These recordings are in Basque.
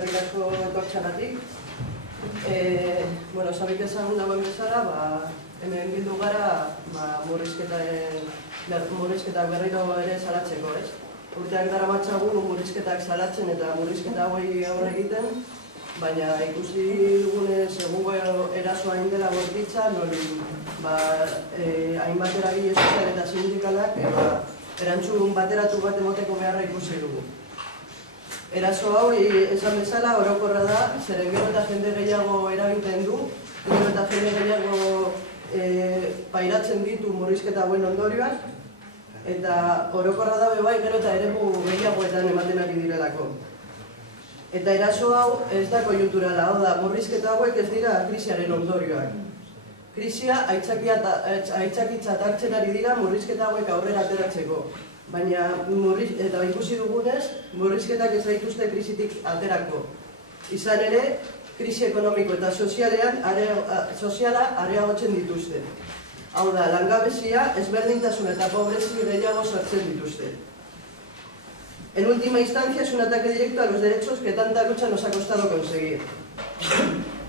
Asko etortxagatik. Sabik ezagun dagoen bezala, hemen bildu gara murrizketak berriro ere salatzeko, ez? Urteak daramatzagu murrizketak salatzen eta murrizketa hauei aurre egiten, baina ikusi dugunez egungo erasoa indela bortitza, non hainbat eragile sozial eta sindikalak erantzun bateratu bat emoteko beharra ikusi dugu. Eraso hau, esan bezala, orokorra da, zeren gero eta jende gehiago eragiten du, gero eta jende gehiago pairatzen ditu murrizketa hauen ondorioak, eta orokorra da bebai gero eta eremu gehiagoetan ematen ari direlako. Eta eraso hau ez da konjunturala, hau da, murrizketa hauek ez dira krisiaren ondorioak. Krisia aitzakitzat hartzen ari dira murrizketa hauek aurrera ateratzeko. Baina, eta ikusi dugunez, murrizketak ez daituzte krisitik aterako. Izan ere, krisi ekonomiko eta soziala areagotzen dituzte. Hau da, langabezia, ezberdintasun eta pobrezi gehiago sortzen dituzte. En última instancia, es un ataque directo a los derechos que tanta lucha nos ha costado conseguir.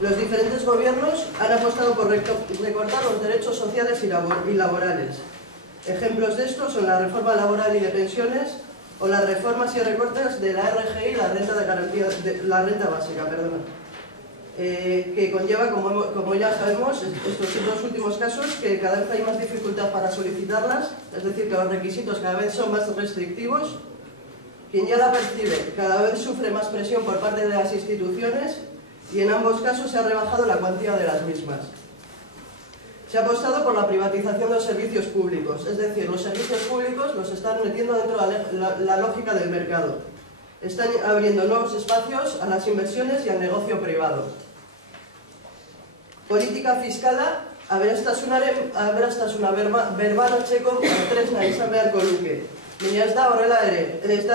Los diferentes gobiernos han apostado por recortar los derechos sociales y laborales. Ejemplos de esto son la reforma laboral y de pensiones o las reformas y recortes de la RGI, la renta básica, que conlleva, como ya sabemos, estos dos últimos casos, que cada vez hay más dificultad para solicitarlas, es decir, que los requisitos cada vez son más restrictivos. Quien ya la percibe cada vez sufre más presión por parte de las instituciones y en ambos casos se ha rebajado la cuantía de las mismas. Se ha apostado por la privatización de los servicios públicos, es decir, los servicios públicos los están metiendo dentro de la lógica del mercado. Están abriendo nuevos espacios a las inversiones y al negocio privado. Politika fiskala, aberastasuna berbanatzeko tresna izan beharko luke. Baina ez da horrela ere, ez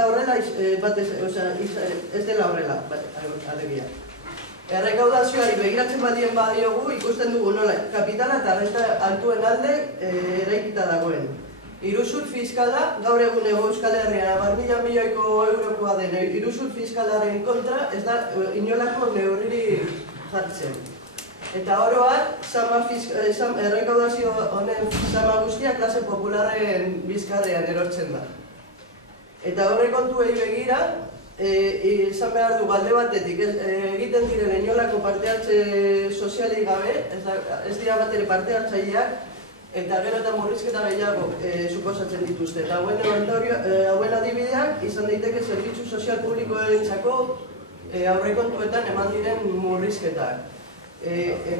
dela horrela, alegia. Errekaudazioari begiratzen badiogu, ikusten dugu nola kapitala eta renta altuen alde eraikita dagoen. Iruzur fiskala, gaur egun Euskal Herrian 10.000 milioiko eurokoa den iruzur fiskalaren kontra ez da inolako neurririk jartzen. Eta oroar, errekaudazio honen zama guztia klase popularren bizkarrean erortzen da. Eta horre kontuei begira, izan behar du alde batetik egiten diren inolako parte hartze sozialei gabe, ez dira bat ere parte hartzaileak, eta gero eta murrizketa gehiago suposatzen dituzte. Eta hauen adibideak izan daiteke zerbitzu sozial publikoentzako aurrekontuetan eman diren murrizketak.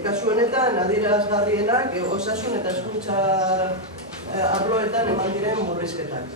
Kasu honetan, adierazgarrienak osasun eta hezkuntza arloetan eman diren murrizketak.